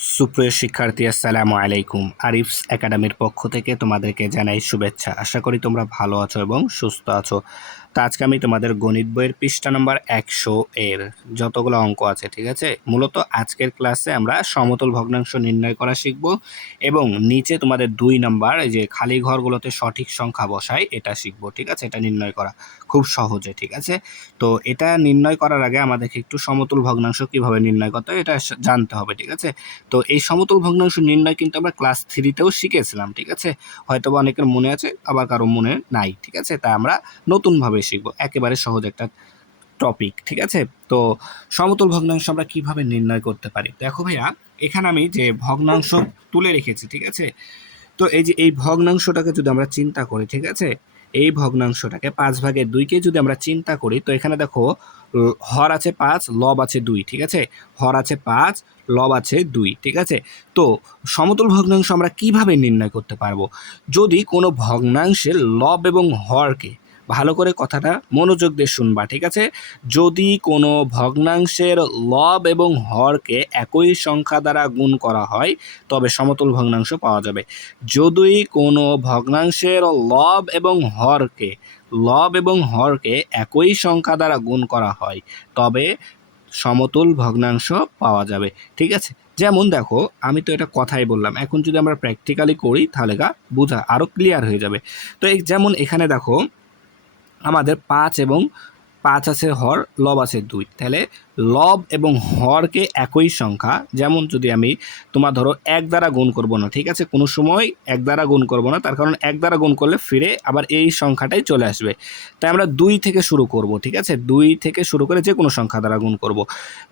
সুপ্রিয় শিক্ষার্থী, আসসালামু আলাইকুম। আরিফস একাডেমির পক্ষ থেকে তোমাদেরকে জানাই শুভেচ্ছা। আশা করি তোমরা ভালো আছো এবং সুস্থ আছো। তো আজকে আমি তোমাদের গণিত বইয়ের পৃষ্ঠা নম্বর 100 এর যতগুলো অঙ্ক আছে, ঠিক আছে, মূলত আজকের ক্লাসে আমরা সমতল ভগ্নাংশ নির্ণয় করা শিখব এবং নিচে তোমাদের 2 নাম্বার এই যে খালি ঘরগুলোতে সঠিক সংখ্যা বসাই এটা শিখব, ঠিক আছে। এটা নির্ণয় করা খুব সহজে, ঠিক আছে। তো এটা নির্ণয় করার আগে আমাদেরকে একটু সমতল ভগ্নাংশ কিভাবে নির্ণয় করতে হয় এটা জানতে হবে, ঠিক আছে। তো এই সমতল ভগ্নাংশ নির্ণয় কিন্তু আমরা ক্লাস 3তেও শিখেছিলাম, ঠিক আছে। হয়তোবা অনেকের মনে আছে, আবার কারো মনে নাই, ঠিক আছে। তাই আমরা নতুনভাবে শিখব, একেবারে সহজ একটা টপিক, ঠিক আছে। তো সমতল ভগ্নাংশ আমরা কিভাবে নির্ণয় করতে পারি, দেখো ভাইয়া, এখানে আমি যে ভগ্নাংশ তুলে রেখেছি, ঠিক আছে। তো এই যে এই ভগ্নাংশটাকে যদি আমরা চিন্তা করি, ঠিক আছে, এই ভগ্নাংশটাকে 5/2কে যদি আমরা চিন্তা করি, তো এখানে দেখো হর আছে 5, লব আছে 2, ঠিক আছে। হর আছে 5, লব আছে 2, ঠিক আছে। তো সমতল ভগ্নাংশ আমরা কিভাবে নির্ণয় করতে পারবো? যদি কোনো ভগ্নাংশের লব এবং হরকে, ভালো করে কথাটা মনোযোগ দিয়ে শুনবা, ঠিক আছে। যদি কোনো ভগ্নাংশের লব এবং হরকে একই সংখ্যা দ্বারা গুণ করা হয় তবে সমতল ভগ্নাংশ পাওয়া যাবে। যদি কোনো ভগ্নাংশের লব এবং হরকে একই সংখ্যা দ্বারা গুণ করা হয় তবে সমতল ভগ্নাংশ পাওয়া যাবে, ঠিক আছে। যেমন দেখো, আমি তো এটা কথাই বললাম, এখন যদি আমরা প্র্যাকটিক্যালি করি তাহলে বোঝা আরও ক্লিয়ার হয়ে যাবে। তো যেমন এখানে দেখো আমাদের 5 আছে হর, লব আছে 2, তাহলে লব এবং হরকে একই সংখ্যা, যেমন যদি আমি তোমার ধরো 1 দ্বারা গুণ করব না, ঠিক আছে, কোনো সময় 1 দ্বারা গুণ করব না, তার কারণ 1 দ্বারা গুণ করলে ফিরে আবার এই সংখ্যাটাই চলে আসবে। তাই আমরা 2 থেকে শুরু করব, ঠিক আছে, 2 থেকে শুরু করে যে কোনো সংখ্যা দ্বারা গুণ করব।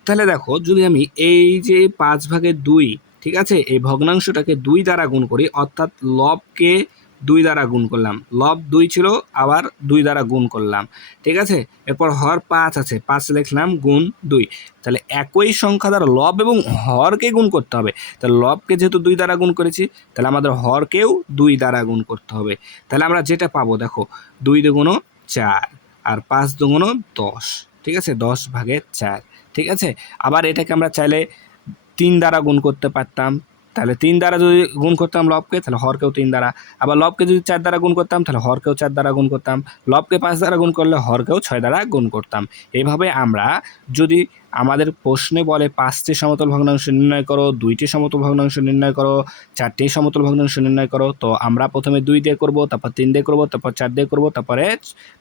তাহলে দেখো, যদি আমি এই যে 5/2, ঠিক আছে, এই ভগ্নাংশটাকে 2 দ্বারা গুণ করি, অর্থাৎ লবকে 2 দ্বারা গুণ করলাম, লব 2 ছিল, আবার 2 দ্বারা গুণ করলাম, ঠিক আছে। এরপর হর 5 আছে, 5 লিখলাম, গুণ 2। তাহলে একই সংখ্যা দ্বারা লব এবং হরকে গুণ করতে হবে। তাহলে লবকে যেহেতু 2 দ্বারা গুণ করেছি, তাহলে আমাদের হরকেও 2 দ্বারা গুণ করতে হবে। তাহলে আমরা যেটা পাবো, দেখো, 2 দুগুণ 4 আর 5 দুগুণ 10, ঠিক আছে, 10/4, ঠিক আছে। আবার এটাকে আমরা চাইলে 3 দ্বারা গুণ করতে পারতাম, তাহলে 3 দ্বারা যদি গুণ করতাম লবকে, তাহলে হরকেও 3 দ্বারা। আবার লবকে যদি 4 দ্বারা গুণ করতাম, তাহলে হরকেও 4 দ্বারা গুণ করতাম। লবকে 5 দ্বারা গুণ করলে হরকেও 6 দ্বারা গুণ করতাম। এইভাবে আমরা, যদি আমাদের প্রশ্নে বলে 5টি সমতল ভগ্নাংশ নির্ণয় করো, 2টি সমতল ভগ্নাংশ নির্ণয় করো, 4টি সমতল ভগ্নাংশ নির্ণয় করো, তো আমরা প্রথমে 2 দিয়ে করব, তারপর 3 দিয়ে করব, তারপর 4 দিয়ে করব, তারপরে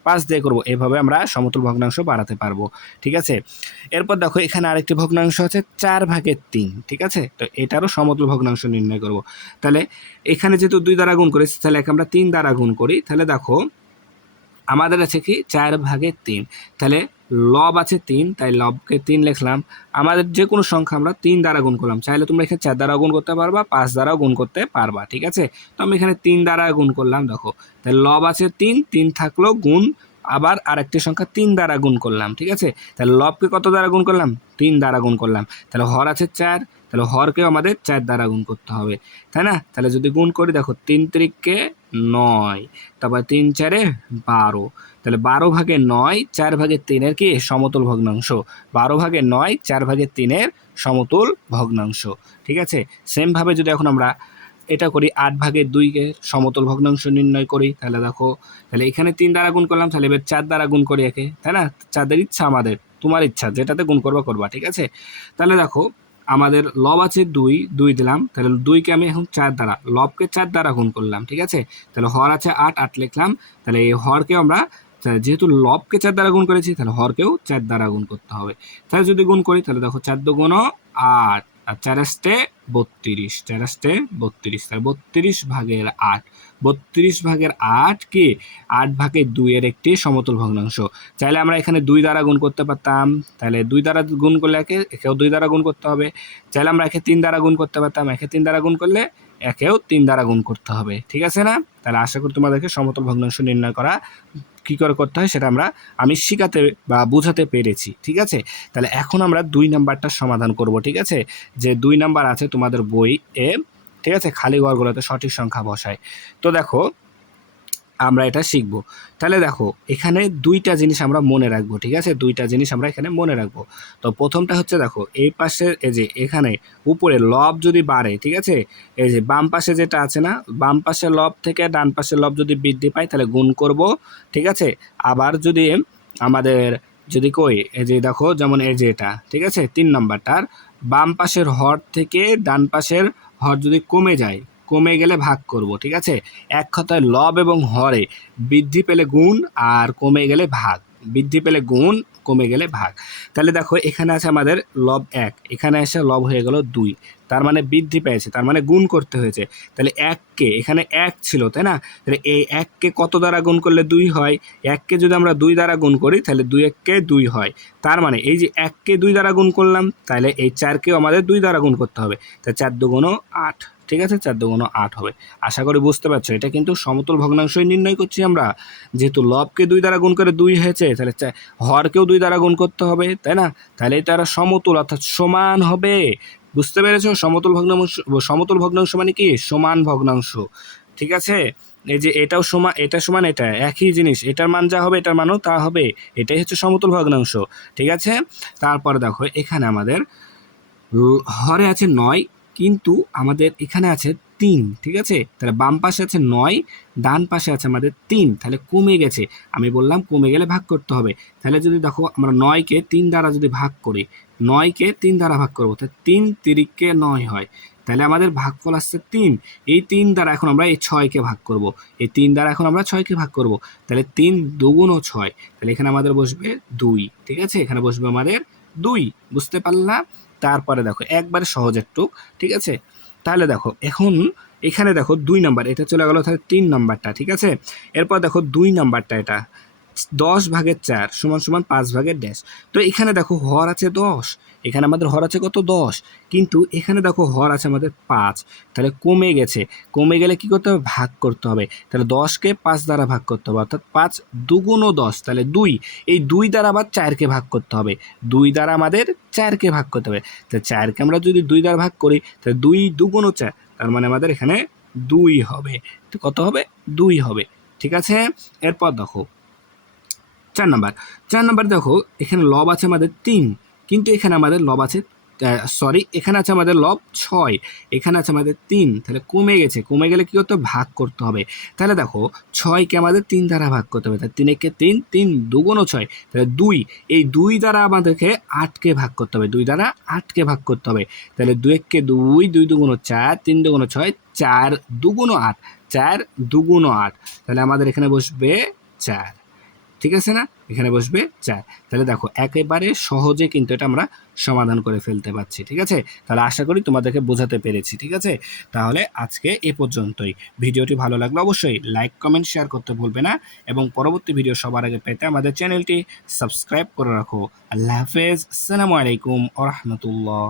5 দিয়ে করব। এইভাবে আমরা সমতল ভগ্নাংশ বাড়াতে পারবো, ঠিক আছে। এরপর দেখো, এখানে আরেকটি ভগ্নাংশ আছে 4/3, ঠিক আছে। তো এটারও সমতল ভগ্নাংশ নির্ণয় করব। তাহলে এখানে যেহেতু 2 দ্বারা গুণ করেছি, তাহলে আমরা 3 দ্বারা গুণ করি। তাহলে দেখো, আমাদের আছে কি 4/3, তাহলে লব আছে 3, তাই লবকে 3 লিখলাম। আমাদের যে কোনো সংখ্যা আমরা 3 দ্বারা গুণ করলাম, চাইলে তোমরা এখানে 4 দ্বারা গুণ করতে পারবা, 5 দ্বারাও গুণ করতে পারবা, ঠিক আছে। তো আমি এখানে 3 দ্বারা গুণ করলাম, দেখো, তাহলে লব আছে 3, 3 থাকলো, গুণ আবার আরেকটি সংখ্যা 3 দ্বারা গুণ করলাম, ঠিক আছে। তাহলে লবকে কত দ্বারা গুণ করলাম? 3 দ্বারা গুণ করলাম। তাহলে হর আছে 4, তাহলে হরকেও আমাদের 4 দ্বারা গুণ করতে হবে, তাই না? তাহলে যদি গুণ করি, দেখো, 3 3-কে 9, তারপর 3 4-এ 12, তাহলে 12/9 4/3 কি সমতল ভগ্নাংশ। 12/9 4/3 সমতল ভগ্নাংশ, ঠিক আছে। সেম ভাবে যদি এখন আমরা এটা করি, 8/2 সমতল ভগ্নাংশ নির্ণয় করি, তাহলে দেখো, তাহলে এখানে 3 দ্বারা গুণ করলাম, তাহলে এবার 4 দ্বারা গুণ করি একে, তাই না? 4 ইচ্ছা, আমাদের, তোমার ইচ্ছা, যেটাতে গুণ করবা, ঠিক আছে। তাহলে দেখো, আমাদের লব আছে 2, 2 দিলাম, তাহলে 2কে আমি এখন 4 দ্বারা, লবকে 4 দ্বারা গুণ করলাম, ঠিক আছে। তাহলে হর আছে 8, 8 লিখলাম। তাহলে এই হরকে আমরা, যেহেতু লবকে 4 দ্বারা গুণ করেছি, তাহলে হরকেও 4 দ্বারা গুণ করতে হবে। তাহলে যদি গুণ করি, তাহলে দেখো, 4 2 8 আর 4 32, 4 32, তাহলে 32/8, 32/8 কি 8/2 এর একটি সমতল ভগ্নাংশ। চাইলে আমরা এখানে 2 দ্বারা গুণ করতে পারতাম, তাহলে 2 দ্বারা গুণ করলে একেও 2 দ্বারা গুণ করতে হবে। চাইলে আমরা একে 3 দ্বারা গুণ করতে পারতাম, একে 3 দ্বারা গুণ করলে একেও 3 দ্বারা গুণ করতে হবে, ঠিক আছে না? তাহলে আশা করি তোমাদেরকে সমতল ভগ্নাংশ নির্ণয় করা কী করে করতে হয় সেটা আমি শিখাতে বা বোঝাতে পেরেছি, ঠিক আছে। তাহলে এখন আমরা 2 নাম্বারটা সমাধান করব, ঠিক আছে। যে 2 নাম্বার আছে তোমাদের বই এ, ঠিক আছে, খালি ঘরগুলোতে সঠিক সংখ্যা বসায়। তো দেখো, আমরা এটা শিখব। তাহলে দেখো এখানে দুইটা জিনিস আমরা মনে রাখবো, ঠিক আছে, দুইটা জিনিস আমরা এখানে মনে রাখবো। তো প্রথমটা হচ্ছে দেখো এই পাশে এই যে এখানে উপরে লব যদি বাড়ে, ঠিক আছে, এই যে বাম পাশে যেটা আছে না, বাম পাশের লব থেকে ডান পাশের লব যদি বৃদ্ধি পায় তাহলে গুণ করব, ঠিক আছে। আবার যদি আমাদের যদি কই এই যে দেখো যেমন এই যে এটা, ঠিক আছে, 3 নাম্বারটার বাম পাশের হর থেকে ডান পাশের হর যদি কমে যায়, কমে গেলে ভাগ করব, ঠিক আছে। এক কথায় লব এবং হরে বৃদ্ধি পেলে গুণ আর কমে গেলে ভাগ, বৃদ্ধি পেলে গুণ, কমে গেলে ভাগ। তাহলে দেখো এখানে আছে আমাদের লব 1, এখানে এসে লব হয়ে গেল 2, তার মানে বৃদ্ধি পেয়েছে, তার মানে গুণ করতে হয়েছে। তাহলে 1কে এখানে 1 ছিল, তাই না, তাহলে এই 1কে কত দ্বারা গুণ করলে 2 হয়, 1কে যদি আমরা 2 দ্বারা গুণ করি তাহলে 2 2 হয়। তার মানে এই যে 1কে 2 দ্বারা গুণ করলাম, তাহলে এই 4কেও আমাদের 2 দ্বারা গুণ করতে হবে, তাই 4 2 8, ঠিক আছে, 4 2 8 হবে। আশা করি বুঝতে পারছো, এটা কিন্তু সমতুল ভগ্নাংশই নির্ণয় করছি আমরা। যেহেতু লবকে 2 দ্বারা গুণ করে 2 হয়েছে, তাহলে হরকেও 2 দ্বারা গুণ করতে হবে, তাই না, তাহলে তারা সমতুল অর্থাৎ সমান হবে। বুঝতে পেরেছো, সমতুল ভগ্নাংশ মানে কি সমান ভগ্নাংশ, ঠিক আছে। এই যে এটাও সমান, এটা সমান, এটা একই জিনিস, এটার মান যা হবে এটার মানও তা হবে, এটাই হচ্ছে সমতুল ভগ্নাংশ, ঠিক আছে। তারপরে দেখো এখানে আমাদের হরে আছে 9, কিন্তু আমাদের এখানে আছে 3, ঠিক আছে। তাহলে বাম পাশে আছে 9, ডান পাশে আছে আমাদের 3, তাহলে কমে গেছে। আমি বললাম কমে গেলে ভাগ করতে হবে। তাহলে যদি দেখো আমরা 9কে 3 দ্বারা যদি ভাগ করি, 9কে 3 দ্বারা ভাগ করবো, তাহলে 3 তিরিকে 9 হয়, তাহলে আমাদের ভাগফল আসছে 3। এই 3 দ্বারা এখন আমরা এই 6কে ভাগ করব, এই 3 দ্বারা এখন আমরা 6কে ভাগ করব, তাহলে 3 2 6, তাহলে এখানে আমাদের বসবে 2, ঠিক আছে, এখানে বসবে আমাদের 2, বুঝতে পারলাম। তারপরে দেখো একবারে সহজ একটু, ঠিক আছে। তাহলে দেখো এখন এখানে দেখো 2 নাম্বার, এটা চলে গেল তাহলে 3 নাম্বারটা, ঠিক আছে। এরপর দেখো 2 নাম্বারটা, এটা 10/4 সমান সমান 5/ড্যাশ। তো এখানে দেখো হর আছে 10, এখানে আমাদের হর আছে কত 10, কিন্তু এখানে দেখো হর আছে আমাদের 5, তাহলে কমে গেছে। কমে গেলে কি করতে হবে, ভাগ করতে হবে। তাহলে 10কে 5 দ্বারা ভাগ করতে হবে, অর্থাৎ 5 2 10, তাহলে 2, এই 2 দ্বারা আবার 4কে ভাগ করতে হবে, 2 দ্বারা আমাদের 4কে ভাগ করতে হবে। তাহলে 4কে আমরা যদি 2 দ্বারা ভাগ করি তাহলে 2 2 4, তার মানে আমাদের এখানে 2 হবে। তো কত হবে, 2 হবে, ঠিক আছে। এরপর দেখো 4 নাম্বার দেখো এখানে লব আছে আমাদের 3, কিন্তু এখানে আমাদের লব আছে এখানে আছে আমাদের লব 6, এখানে আছে আমাদের 3, তাহলে কমে গেছে। কমে গেলে কি করতে হবে, ভাগ করতে হবে। তাহলে দেখো 6কে আমাদের 3 দ্বারা ভাগ করতে হবে, তাহলে 3 একে 3, 3 2 6, তাহলে 2, এই 2 দ্বারা আমাদেরকে 8কে ভাগ করতে হবে, 2 দ্বারা 8কে ভাগ করতে হবে। তাহলে 2 একে 2, 2 2 4, 3 2 6, 4 2 8, 4 2 8, তাহলে আমাদের এখানে বসবে 4, ঠিক আছে না, এখানে বসবে 4। তাহলে দেখো একেবারে সহজে কিন্তু এটা আমরা সমাধান করে ফেলতে পারছি, ঠিক আছে। তাহলে আশা করি তোমাদেরকে বোঝাতে পেরেছি, ঠিক আছে। তাহলে আজকে এ পর্যন্তই। ভিডিওটি ভালো লাগলে অবশ্যই লাইক কমেন্ট শেয়ার করতে ভুলবে না, এবং পরবর্তী ভিডিও সবার আগে পেতে আমাদের চ্যানেলটি সাবস্ক্রাইব করে রাখো। আল্লাহ হাফেজ, আসসালামু আলাইকুম ওয়া রাহমাতুল্লাহ।